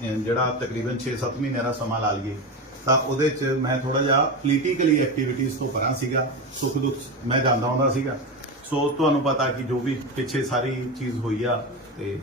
ਜਿਹੜਾ ਤਕਰੀਬਨ 6-7 ਮਹੀਨਿਆਂ ਦਾ ਸਮਾਂ ਲਾ ਲਈਏ, ਤਾਂ ਉਹਦੇ 'ਚ ਮੈਂ ਥੋੜਾ ਜਿਹਾ ਪੋਲੀਟੀਕਲੀ ਐਕਟੀਵਿਟੀਜ਼ ਤੋਂ ਪਰਾਂ ਸੀਗਾ, ਸੁੱਖ ਦੁੱਖ ਮੈਂ ਜਾਂਦਾ ਹੁੰਦਾ ਸੀਗਾ। ਸੋ ਤੁਹਾਨੂੰ ਪਤਾ ਕਿ ਜੋ ਵੀ ਪਿੱਛੇ ਸਾਰੀ ਚੀਜ਼ ਹੋਈ ਆ, ਤੇ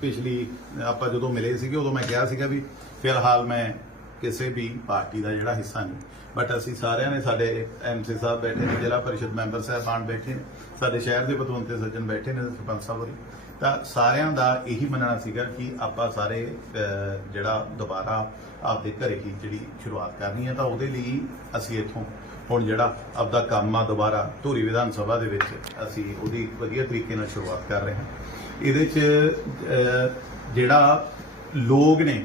ਪਿਛਲੀ ਆਪਾਂ ਜਦੋਂ ਮਿਲੇ ਸੀਗੇ ਉਦੋਂ ਮੈਂ ਕਿਹਾ ਸੀਗਾ ਵੀ ਫਿਲਹਾਲ ਮੈਂ ਕਿਸੇ ਵੀ ਪਾਰਟੀ ਦਾ ਜਿਹੜਾ ਹਿੱਸਾ ਨਹੀਂ। ਬਟ ਅਸੀਂ ਸਾਰਿਆਂ ਨੇ ਸਾਡੇ ਐਮਸੀ ਸਾਹਿਬ ਬੈਠੇ ਨੇ, ਜ਼ਿਲ੍ਹਾ ਪਰਿਸ਼ਦ ਮੈਂਬਰ ਸਾਹਿਬਾਨ ਬੈਠੇ ਨੇ, ਸਾਡੇ ਸ਼ਹਿਰ ਦੇ ਪਤਵੰਤੇ ਸੱਜਣ ਬੈਠੇ ਨੇ, ਸਰਪੰਚ ਸਾਹਿਬ ਹੋਰੀ। ਤਾਂ ਸਾਰਿਆਂ ਦਾ ਇਹੀ ਮੰਨਣਾ ਸੀਗਾ ਕਿ ਆਪਾਂ ਸਾਰੇ ਜਿਹੜਾ ਦੁਬਾਰਾ ਆਪਦੇ ਘਰੇ ਹੀ ਜਿਹੜੀ ਸ਼ੁਰੂਆਤ ਕਰਨੀ ਹੈ ਤਾਂ ਉਹਦੇ ਲਈ ਅਸੀਂ ਇੱਥੋਂ ਹੁਣ ਜਿਹੜਾ ਆਪਦਾ ਕੰਮ ਆ ਦੁਬਾਰਾ ਧੂਰੀ ਵਿਧਾਨ ਸਭਾ ਦੇ ਵਿੱਚ ਅਸੀਂ ਉਹਦੀ ਵਧੀਆ ਤਰੀਕੇ ਨਾਲ ਸ਼ੁਰੂਆਤ ਕਰ ਰਹੇ ਹਾਂ। ਇਹਦੇ 'ਚ ਜਿਹੜਾ ਲੋਕ ਨੇ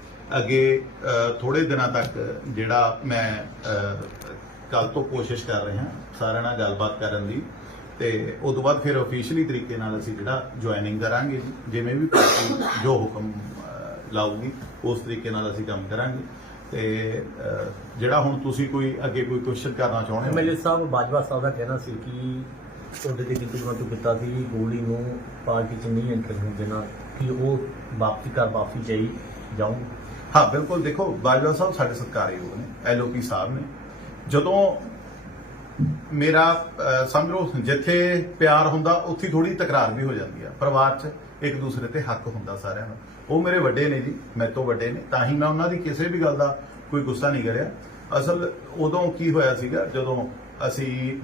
ਅੱਗੇ ਥੋੜੇ ਦਿਨਾਂ ਤੱਕ ਜਿਹੜਾ ਮੈਂ ਕੱਲ ਤੋਂ ਕੋਸ਼ਿਸ਼ ਕਰ ਰਿਹਾ ਸਾਰਿਆਂ ਨਾਲ ਗੱਲਬਾਤ ਕਰਨ ਦੀ ਤੇ ਉਸ ਤੋਂ ਬਾਅਦ ਫਿਰ ਅਫੀਸ਼ੀਅਲੀ ਤਰੀਕੇ ਨਾਲ ਅਸੀਂ ਜਿਹੜਾ ਜੁਆਇਨਿੰਗ ਕਰਾਂਗੇ ਜਿਵੇਂ ਵੀ ਪਾਰਟੀ ਜੋ ਹੁਕਮ ਅਹ, ਲਾਊਗੀ ਉਸ ਤਰੀਕੇ ਨਾਲ ਅਸੀਂ ਕੰਮ ਕਰਾਂਗੇ ਤੇ ਜਿਹੜਾ ਹੁਣ ਤੁਸੀਂ ਕੋਈ ਅੱਗੇ ਕੋਈ ਕੁਐਸਚਨ ਕਰਨਾ ਚਾਹੁੰਦੇ ਹੋ। ਐਮਐਲਏ ਸਾਹਿਬ ਬਾਜਵਾ ਸਾਹਿਬ ਦਾ ਕਹਿਣਾ ਸੀ ਕਿ ਤੁਹਾਡੇ ਤੇ ਕਿੰਤੂ ਪਰੰਤੂ ਕੀਤਾ ਸੀ ਗੋਲੀ ਨੂੰ ਪਾਰਟੀ ਚ ਨਹੀਂ ਐਂਟਰ ਹੋਣ ਦੇਣਾ ਕਿ ਉਹ ਵਾਪਸੀ ਕਰ ਵਾਪਸੀ ਚਾਹੀ ਜਾਊਂ। ਹਾਂ, ਬਿਲਕੁਲ ਦੇਖੋ, ਬਾਜਵਾ ਸਾਹਿਬ ਸਾਡੇ ਸਤਿਕਾਰਯੋਗ ਨੇ, ਐਲਓਪੀ ਸਾਹਿਬ ਨੇ। ਜਦੋਂ ਮੇਰਾ ਸਮਝ ਲਓ, ਜਿੱਥੇ ਪਿਆਰ ਹੁੰਦਾ, ਉੱਥੇ ਥੋੜੀ ਤਕਰਾਰ ਵੀ ਹੋ ਜਾਂਦੀ ਆ। ਪਰਿਵਾਰ 'ਚ ਇੱਕ ਦੂਸਰੇ ਤੇ ਹੱਕ ਹੁੰਦਾ ਸਾਰਿਆਂ ਨੂੰ ਉਹ ਮੇਰੇ ਵੱਡੇ ਨੇ ਜੀ, ਮੇਰੇ ਤੋਂ ਵੱਡੇ ਨੇ। ਤਾਂ ਹੀ ਮੈਂ ਉਹਨਾਂ ਦੀ ਕਿਸੇ ਵੀ ਗੱਲ ਦਾ ਕੋਈ ਗੁੱਸਾ ਨਹੀਂ ਕਰਿਆ। ਅਸਲ ਉਦੋਂ ਕੀ ਹੋਇਆ ਸੀਗਾ, ਜਦੋਂ ਅਸੀਂ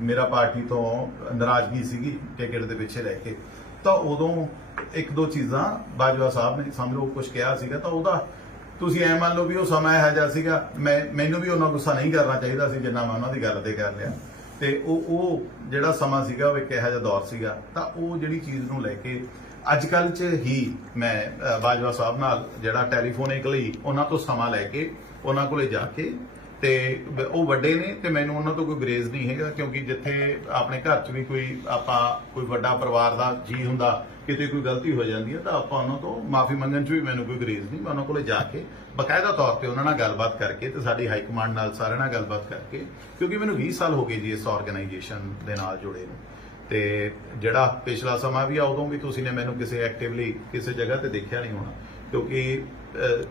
ਮੇਰਾ ਪਾਰਟੀ ਤੋਂ ਨਾਰਾਜ਼ਗੀ ਸੀਗੀ, ਟਿਕਟ ਦੇ ਪਿੱਛੇ ਰਹਿ ਕੇ। ਤਾਂ ਉਦੋਂ ਇੱਕ ਦੋ ਚੀਜ਼ਾਂ ਬਾਜਵਾ ਸਾਹਿਬ ਨੇ ਸਮਝ ਲਓ ਕੁਝ ਕਿਹਾ ਸੀਗਾ ਤਾਂ ਉਹਦਾ ਤੁਸੀਂ ਐ ਮੰਨ ਲਓ ਵੀ ਉਹ ਸਮਾਂ ਇਹੋ ਜਿਹਾ ਸੀਗਾ, ਮੈਂ, ਮੈਨੂੰ ਵੀ ਉਹਨਾਂ ਗੁੱਸਾ ਨਹੀਂ ਕਰਨਾ ਚਾਹੀਦਾ ਸੀ ਜਿੰਨਾ ਮੈਂ ਉਹਨਾਂ ਦੀ ਗੱਲ ਤੇ ਕਰ ਲਿਆ। ਤੇ ਉਹ ਉਹ ਜਿਹੜਾ ਸਮਾਂ ਸੀਗਾ, ਉਹ ਇੱਕ ਇਹੋ ਜਿਹਾ ਦੌਰ ਸੀਗਾ। ਤਾਂ ਉਹ ਜਿਹੜੀ ਚੀਜ਼ ਨੂੰ ਲੈ ਕੇ ਅੱਜ ਕੱਲ ਚ ਹੀ ਮੈਂ ਬਾਜਵਾ ਸਾਹਿਬ ਨਾਲ ਜਿਹੜਾ ਟੈਲੀਫੋਨਿਕ ਲਈ ਉਹਨਾਂ ਤੋਂ ਸਮਾਂ ਲੈ ਕੇ ਉਹਨਾਂ ਕੋਲੇ ਜਾ ਕੇ ਤੇ ਉਹ ਵੱਡੇ ਨੇ ਤੇ ਮੈਨੂੰ ਉਹਨਾਂ ਤੋਂ ਕੋਈ ਗਰੇਜ਼ ਨਹੀਂ ਹੈਗਾ, ਕਿਉਂਕਿ ਜਿੱਥੇ ਆਪਣੇ ਘਰ 'ਚ ਵੀ ਕੋਈ ਆਪਾਂ ਕੋਈ ਵੱਡਾ ਪਰਿਵਾਰ ਦਾ ਜੀ ਹੁੰਦਾ, ਕਿਤੇ ਕੋਈ ਗਲਤੀ ਹੋ ਜਾਂਦੀ ਹੈ, ਤਾਂ ਆਪਾਂ ਉਹਨਾਂ ਤੋਂ ਮਾਫੀ ਮੰਗਣ 'ਚ ਵੀ ਮੈਨੂੰ ਕੋਈ ਗਰੇਜ਼ ਨਹੀਂ, ਮੈਂ ਉਹਨਾਂ ਕੋਲੇ ਜਾ ਕੇ ਬਕਾਇਦਾ ਤੌਰ ਤੇ ਉਹਨਾਂ ਨਾਲ ਗੱਲਬਾਤ ਕਰਕੇ ਤੇ ਸਾਡੀ ਹਾਈ ਕਮਾਂਡ ਨਾਲ ਸਾਰਿਆਂ ਨਾਲ ਗੱਲਬਾਤ ਕਰਕੇ, ਕਿਉਂਕਿ ਮੈਨੂੰ 20 ਸਾਲ ਹੋ ਗਏ ਜੀ ਇਸ ਆਰਗੇਨਾਈਜੇਸ਼ਨ ਦੇ ਨਾਲ ਜੁੜੇ ਨੂੰ। ਤੇ ਜਿਹੜਾ ਪਿਛਲਾ ਸਮਾਂ ਵੀ ਆ, ਉਦੋਂ ਵੀ ਤੁਸੀਂ ਨੇ ਮੈਨੂੰ ਕਿਸੇ ਐਕਟਿਵਲੀ ਕਿਸੇ ਜਗ੍ਹਾ ਤੇ ਦੇਖਿਆ ਨਹੀਂ ਹੋਣਾ। ਕਿਉਂਕਿ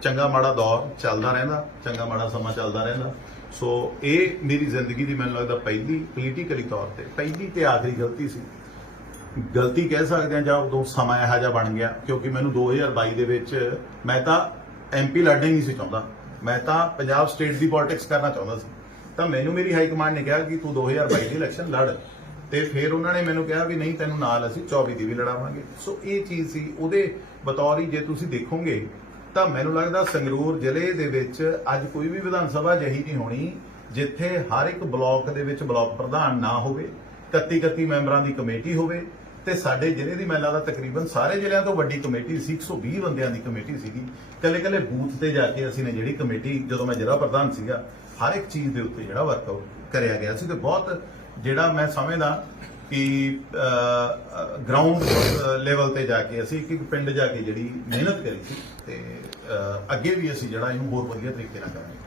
ਚੰਗਾ ਮਾੜਾ ਦੌਰ ਚੱਲਦਾ ਰਹਿੰਦਾ, ਚੰਗਾ ਮਾੜਾ ਸਮਾਂ ਚੱਲਦਾ ਰਹਿੰਦਾ। ਸੋ ਇਹ ਮੇਰੀ ਜ਼ਿੰਦਗੀ ਦੀ ਮੈਨੂੰ ਲੱਗਦਾ ਪਹਿਲੀ ਪੋਲੀਟੀਕਲੀ ਤੌਰ ਤੇ, ਪਹਿਲੀ ਤੇ ਆਖਰੀ ਗਲਤੀ ਸੀ। ਗਲਤੀ ਕਹਿ ਸਕਦੇ ਆ ਜਾਂ ਉਦੋਂ ਸਮਾਂ ਇਹੋ ਜਿਹਾ ਬਣ ਗਿਆ, ਕਿਉਂਕਿ ਮੈਨੂੰ 2022 ਦੇ ਵਿੱਚ ਮੈਂ ਤਾਂ ਐਮਪੀ ਲੜਨਾ ਹੀ ਨਹੀਂ ਸੀ ਚਾਹੁੰਦਾ। ਮੈਂ ਤਾਂ ਪੰਜਾਬ ਸਟੇਟ ਦੀ ਪੋਲਿਟਿਕਸ ਕਰਨਾ ਚਾਹੁੰਦਾ ਸੀ। ਤਾਂ ਮੈਨੂੰ ਮੇਰੀ ਹਾਈ ਕਮਾਂਡ ਨੇ ਕਿਹਾ ਕਿ ਤੂੰ 2022 ਦੀ ਇਲੈਕਸ਼ਨ ਲੜ। ਤੇ ਫਿਰ ਉਹਨਾਂ ਨੇ ਮੈਨੂੰ ਕਿਹਾ ਵੀ ਨਹੀਂ, ਤੈਨੂੰ ਨਾਲ ਅਸੀਂ 24 ਦੀ ਵੀ ਲੜਾਵਾਂਗੇ। ਸੋ ਇਹ ਚੀਜ਼ ਸੀ, ਉਹਦੇ ਬਤੌਰ ਹੀ ਜੇ ਤੁਸੀਂ ਦੇਖੋਗੇ, ਤਾਂ ਮੈਨੂੰ ਲੱਗਦਾ ਸੰਗਰੂਰ ਜ਼ਿਲ੍ਹੇ ਦੇ ਵਿੱਚ ਅੱਜ ਕੋਈ ਵੀ ਵਿਧਾਨ ਸਭਾ ਜਹੀ ਨਹੀਂ ਹੋਣੀ, ਜਿੱਥੇ ਹਰ ਇੱਕ ਬਲਾਕ ਦੇ ਵਿੱਚ ਬਲਾਕ ਪ੍ਰਧਾਨ ਨਾ ਹੋਵੇ 31 31 ਮੈਂਬਰਾਂ ਦੀ ਕਮੇਟੀ ਹੋਵੇ, ਤੇ ਸਾਡੇ ਜ਼ਿਲ੍ਹੇ ਦੀ ਮੈਨੂੰ ਦਾ ਤਕਰੀਬਨ ਸਾਰੇ ਜ਼ਿਲ੍ਹਿਆਂ ਤੋਂ ਵੱਡੀ ਕਮੇਟੀ ਸੀ 120 ਬੰਦਿਆਂ ਦੀ ਕਮੇਟੀ ਸੀਗੀ। ਕੱਲੇ ਕੱਲੇ ਬੂਥ ਤੇ ਜਾ ਕੇ ਅਸੀਂ ਨੇ ਜਿਹੜੀ ਕਮੇਟੀ, ਜਦੋਂ ਮੈਂ ਜ਼ਿਲ੍ਹਾ ਪ੍ਰਧਾਨ ਸੀਗਾ, ਹਰ ਇੱਕ ਚੀਜ਼ ਦੇ ਉੱਤੇ ਜਿਹੜਾ ਵਰਕਆਊਟ ਕਰਿਆ ਗਿਆ ਸੀ, ਤੇ ਬਹੁਤ ਜਿਹੜਾ ਮੈਂ ਸਮਝਦਾ ਕਿ ਗਰਾਊਂਡ ਲੈਵਲ ਤੇ ਜਾ ਕੇ ਅਸੀਂ ਇੱਕ ਇੱਕ ਪਿੰਡ ਜਾ ਕੇ ਜਿਹੜੀ ਮਿਹਨਤ ਕਰੀ ਸੀ ਤੇ ਅੱਗੇ ਵੀ ਅਸੀਂ ਜਿਹੜਾ ਇਹਨੂੰ ਹੋਰ ਵਧੀਆ ਤਰੀਕੇ ਨਾਲ ਕਰਾਂਗੇ।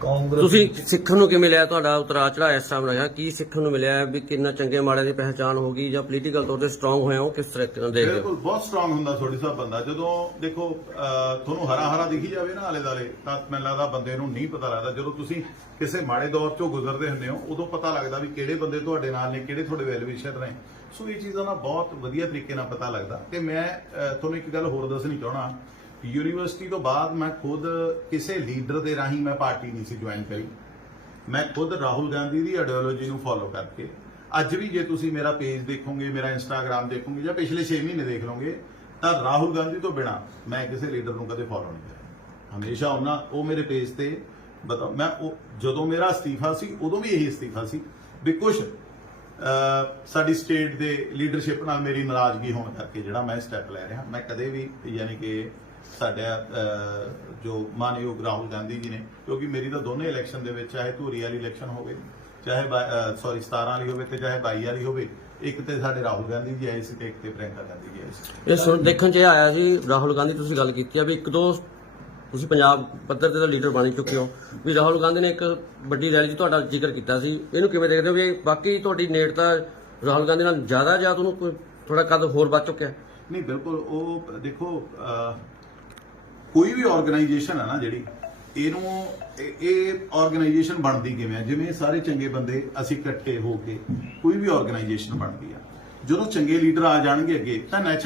ਕਾਂਗਰਸ ਤੁਸੀਂ ਸਿੱਖਣ ਨੂੰ ਕਿਵੇਂ ਲਿਆ ਤੁਹਾਡਾ ਉਤਰਾ ਚੜਾ ਇਸ ਤਰ੍ਹਾਂ ਰਿਹਾ ਕੀ ਸਿੱਖਣ ਨੂੰ ਮਿਲਿਆ ਵੀ ਕਿੰਨਾ ਚੰਗੇ ਮਾੜੇ ਦੀ ਪਹਿਚਾਣ ਹੋ ਗਈ ਜਾਂ ਪੋਲੀਟੀਕਲ ਤੌਰ ਤੇ ਸਟਰੋਂਗ ਹੋਇਆ ਹੋ? ਕਿਸ ਤਰੀਕੇ ਨਾਲ ਦੇਖਦੇ ਹੋ? ਬਿਲਕੁਲ ਬਹੁਤ ਸਟਰੋਂਗ ਹੁੰਦਾ ਥੋੜੀ ਸਾਹਿਬ ਬੰਦਾ। ਜਦੋਂ ਦੇਖੋ ਤੁਹਾਨੂੰ ਹਰਾ ਹਰਾ ਦਿਖੀ ਜਾਵੇ ਨਾ ਆਲੇ ਦਾਲੇ ਤਾਂ ਮੈਨੂੰ ਲੱਗਦਾ ਬੰਦੇ ਨੂੰ ਨਹੀਂ ਪਤਾ ਲੱਗਦਾ। ਜਦੋਂ ਤੁਸੀਂ ਕਿਸੇ ਮਾੜੇ ਦੌਰ ਚੋਂ ਗੁਜ਼ਰਦੇ ਹੁੰਦੇ ਹੋ ਉਦੋਂ ਪਤਾ ਲੱਗਦਾ ਵੀ ਕਿਹੜੇ ਬੰਦੇ ਤੁਹਾਡੇ ਨਾਲ ਨੇ ਕਿਹੜੇ ਤੁਹਾਡੇ ਵੈਲ ਵਿਸ਼ਰ ਨੇ। ਸੋ ਇਹ ਚੀਜ਼ਾਂ ਦਾ ਬਹੁਤ ਵਧੀਆ ਤਰੀਕੇ ਨਾਲ ਪਤਾ ਲੱਗਦਾ। ਤੇ ਮੈਂ ਤੁਹਾਨੂੰ ਇੱਕ ਗੱਲ ਹੋਰ ਦੱਸਣੀ ਚਾਹਣਾ ਯੂਨੀਵਰਸਿਟੀ ਤੋਂ ਬਾਅਦ ਮੈਂ ਖੁਦ ਕਿਸੇ ਲੀਡਰ ਦੇ ਰਾਹੀਂ ਮੈਂ ਪਾਰਟੀ ਨਹੀਂ ਸੀ ਜੁਆਇਨ ਕਰੀ। ਮੈਂ ਖੁਦ ਰਾਹੁਲ ਗਾਂਧੀ ਦੀ ਆਈਡੀਓਲੋਜੀ ਨੂੰ ਫੋਲੋ ਕਰਕੇ, ਅੱਜ ਵੀ ਜੇ ਤੁਸੀਂ ਮੇਰਾ ਪੇਜ ਦੇਖੋਗੇ, ਮੇਰਾ ਇੰਸਟਾਗ੍ਰam ਦੇਖੋਗੇ ਜਾਂ ਪਿਛਲੇ 6 ਮਹੀਨੇ ਦੇਖ ਲਓਗੇ, ਤਾਂ ਰਾਹੁਲ ਗਾਂਧੀ ਤੋਂ ਬਿਨਾ ਮੈਂ ਕਿਸੇ ਲੀਡਰ ਨੂੰ ਕਦੇ ਫੋਲੋ ਨਹੀਂ ਕਰਿਆ। ਹਮੇਸ਼ਾ ਉਹਨਾਂ, ਉਹ ਮੇਰੇ ਪੇਜ ਤੇ ਬਤਾ, ਮੈਂ ਉਹ, ਜਦੋਂ ਮੇਰਾ ਅਸਤੀਫਾ ਸੀ, ਉਦੋਂ ਵੀ ਇਹੀ ਅਸਤੀਫਾ ਸੀ ਵੀ ਕੁਝ ਸਾਡੀ ਸਟੇਟ ਦੇ ਲੀਡਰਸ਼ਿਪ ਨਾਲ ਮੇਰੀ ਨਾਰਾਜ਼ਗੀ ਹੋਣ ਕਰਕੇ ਜਿਹੜਾ ਮੈਂ ਸਟੈਪ ਲੈ ਰਿਹਾ, ਮੈਂ ਕਦੇ ਵੀ, ਯਾਨੀ ਕਿ ਸਾਡਾ ਜੋ ਮਾਨਯੋਗ ਰਾਹੁਲ ਗਾਂਧੀ ਜੀ ਨੇ ਕਿਉਂਕਿ ਮੇਰੀ ਤਾਂ ਦੋਨੇ ਇਲੈਕਸ਼ਨ ਦੇ ਵਿੱਚ ਚਾਹੇ ਧੂਰੀ ਵਾਲੀ ਇਲੈਕਸ਼ਨ ਹੋਵੇ ਚਾਹੇ ਸੌਰੀ 17 ਵਾਲੀ ਹੋਵੇ ਤੇ ਚਾਹੇ 22 ਵਾਲੀ ਹੋਵੇ ਇੱਕ ਤੇ ਸਾਡੇ ਰਾਹੁਲ ਗਾਂਧੀ ਜੀ ਆਏ ਸੀ ਤੇ ਇੱਕ ਤੇ ਪ੍ਰਿਯੰਕਾ ਗਾਂਧੀ ਜੀ ਆਏ ਸੀ। ਇਹ ਸੁਣ ਦੇਖਣ ਚ ਆਇਆ ਸੀ ਰਾਹੁਲ ਗਾਂਧੀ ਤੁਸੀਂ ਗੱਲ ਕੀਤੀ ਆ ਵੀ ਇੱਕ ਦੋ ਤੁਸੀਂ ਪੰਜਾਬ ਪੱਧਰ ਤੇ ਤਾਂ ਲੀਡਰ ਬਣ ਚੁੱਕੇ ਹੋ ਵੀ ਰਾਹੁਲ ਗਾਂਧੀ ਨੇ ਇੱਕ ਵੱਡੀ ਰੈਲੀ 'ਚ ਤੁਹਾਡਾ ਜ਼ਿਕਰ ਕੀਤਾ ਸੀ ਇਹਨੂੰ ਕਿਵੇਂ ਦੇਖਦੇ ਹੋ ਵੀ ਬਾਕੀ ਤੁਹਾਡੀ ਨੇੜਤਾ ਰਾਹੁਲ ਗਾਂਧੀ ਨਾਲ ਜ਼ਿਆਦਾ ਜਾਂ ਤੁਹਾਨੂੰ ਥੋੜਾ ਕਦ ਹੋਰ ਵੱਧ ਚੁੱਕਿਆ? ਨਹੀਂ ਬਿਲਕੁਲ ਉਹ ਦੇਖੋ ਕੋਈ ਵੀ ਆਰਗੇਨਾਈਜੇਸ਼ਨ ਆ ਨਾ ਜਿਹੜੀ, ਇਹਨੂੰ ਇਹ- ਇਹ ਆਰਗੇਨਾਈਜੇਸ਼ਨ ਬਣਦੀ ਕਿਵੇਂ ਆ? ਜਿਵੇਂ ਸਾਰੇ ਚੰਗੇ ਬੰਦੇ ਅਸੀਂ ਇਕੱਠੇ ਹੋ ਕੇ ਕੋਈ ਵੀ ਆਰਗੇਨਾਈਜੇਸ਼ਨ ਬਣਦੀ ਆ। ਜਦੋਂ ਚੰਗੇ ਲੀਡਰ ਆ ਜਾਣਗੇ ਅੱਗੇ, ਤਾਂ ਨੈਚੁਰਲ